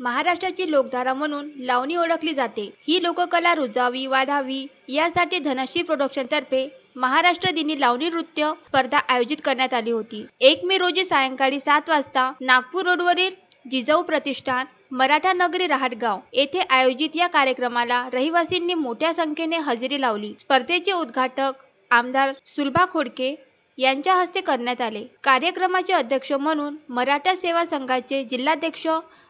महाराष्ट्राची लोकधारा म्हणून लावणी ओळखली जाते. ही लोककला रुजावी वाढावी यासाठी धनश्री प्रोडक्शन तर्फे महाराष्ट्र दिनी लावणी नृत्य स्पर्धा आयोजित करण्यात आली होती. एक मे रोजी सायंकाळी सात वाजता नागपूर रोडवरील जिजाऊ प्रतिष्ठान मराठा नगरी रहाटगाव येथे आयोजित या कार्यक्रमाला रहिवासींनी मोठ्या संख्येने हजेरी लावली. स्पर्धेचे उद्घाटक आमदार सुलभा खोडके यांच्या हस्ते करण्यात आले. कार्यक्रमाचे अध्यक्ष म्हणून मराठा सेवा संघाचे जिल्हाध्यक्ष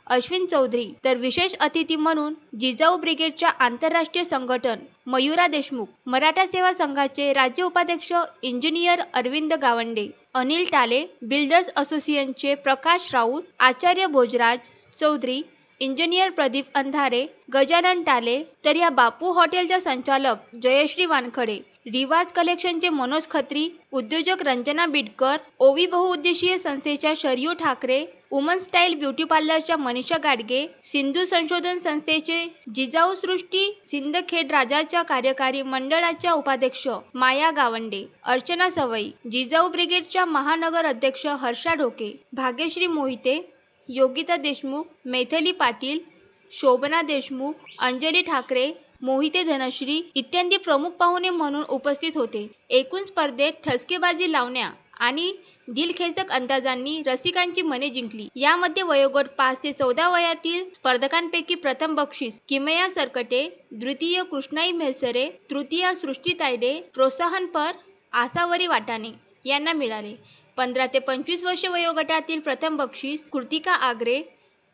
अश्विन चौधरी तर विशेष अतिथी म्हणून जिजाऊ ब्रिगेडच्या आंतरराष्ट्रीय संघटन मयुरा देशमुख मराठा सेवा संघाचे राज्य उपाध्यक्ष इंजिनियर अरविंद गावंडे अनिल टाले बिल्डर्स असोसिएशनचे प्रकाश राऊत आचार्य भोजराज चौधरी इंजिनियर प्रदीप अंधारे गजानन टाले तर या बापू हॉटेलच्या संचालक जयश्री वानखडे. रिवाज कलेक्शनचे मनोज खत्री उद्योजक रंजना बिडकर ओवी बहुउद्देशीय संस्थेच्या Sharayu Thakre woman style beauty पार्लरच्या Manisha Gadge Sindhu संशोधन संस्थेचे जिजाऊ सृष्टी सिंदखेड राजाच्या कार्यकारी मंडळाच्या उपाध्यक्ष माया गावंडे अर्चना सवई जिजाऊ ब्रिगेडच्या महानगर अध्यक्ष हर्षा ढोके भाग्यश्री मोहिते योगिता देशमुख मैथिली पाटील शोभना देशमुख अंजली ठाकरे मोहिते धनश्री इत्यादी प्रमुख पाहुणे म्हणून उपस्थित होते. एकूण स्पर्धेत ठसकेबाजी लावण्या आणि दिलखेचक अंदाजांनी रसिकांची मने जिंकली. यामध्ये वयोगट पाच ते चौदा वयातील स्पर्धकांपैकी प्रथम बक्षीस किमया सरकटे द्वितीय कृष्णाई म्हैसरे तृतीय सृष्टी तायडे प्रोत्साहनपर आसावरी वाटाणे यांना मिळाले. पंधरा ते पंचवीस वर्ष वयोगटातील प्रथम बक्षीस कृतिका आगरे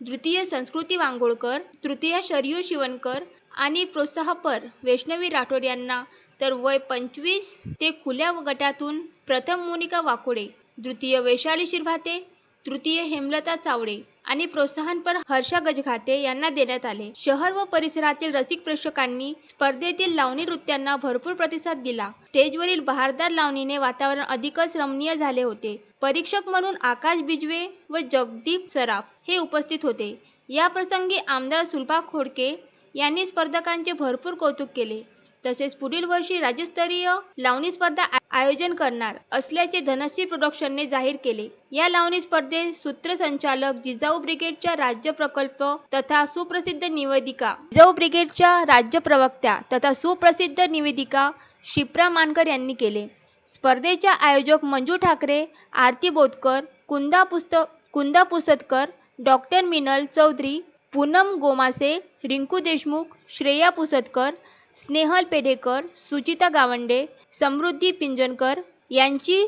द्वितीय संस्कृती वांगोळकर तृतीय शरयू शिवणकर आणि प्रोत्साहपर वैष्णवी राठोड यांना तर वय पंचवीस ते खुल्या गटातून प्रथम मोनिका वाकोडे द्वितीय वैशाली शिरभाते तृतीय हेमलता चावडे आणि प्रोत्साहनपर हर्षा गजघाटे यांना देण्यात आले. शहर व परिसरातील रसिक प्रेक्षकांनी स्पर्धेतील लावणी नृत्यांना भरपूर प्रतिसाद दिला. स्टेजवरील बहारदार लावणीने वातावरण अधिकच रमणीय झाले होते. परीक्षक म्हणून आकाश बिजवे व जगदीप सराफ हे उपस्थित होते. या प्रसंगी आमदार सुलभा खोडके यांनी स्पर्धकांचे भरपूर कौतुक केले. तसेच पुढील वर्षी राज्यस्तरीय लावणी स्पर्धा आयोजन करणार असल्याचे धनश्री प्रोडक्शनने जाहीर केले. या लावणी स्पर्धेत सूत्रसंचालक जिजाऊ ब्रिगेडच्या राज्य प्रकल्प तथा सुप्रसिद्ध निवेदिका जिजाऊ ब्रिगेडच्या राज्य प्रवक्त्या तथा सुप्रसिद्ध निवेदिका शिप्रा मानकर यांनी केले. स्पर्धेच्या आयोजक मंजू ठाकरे आरती बोतकर कुंदा पुस्त कुंदा पुसतकर डॉक्टर मिनल चौधरी पूनम गोमासे रिंकू देशमुख श्रेया पुसतकर स्नेहल पेढेकर सुचिता गावंडे समृद्धी पिंजनकर यांची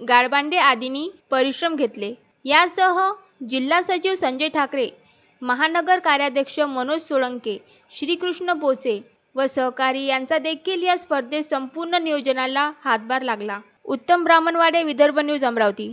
गाळबांडे आदींनी परिश्रम घेतले यासह जिल्हा सचिव संजय ठाकरे महानगर कार्याध्यक्ष मनोज सोळंके श्रीकृष्ण बोचे व सहकारी यांचा देखील या स्पर्धेत संपूर्ण नियोजनाला हातभार लागला Uttam Brahmanwade Vidarbha news Amravati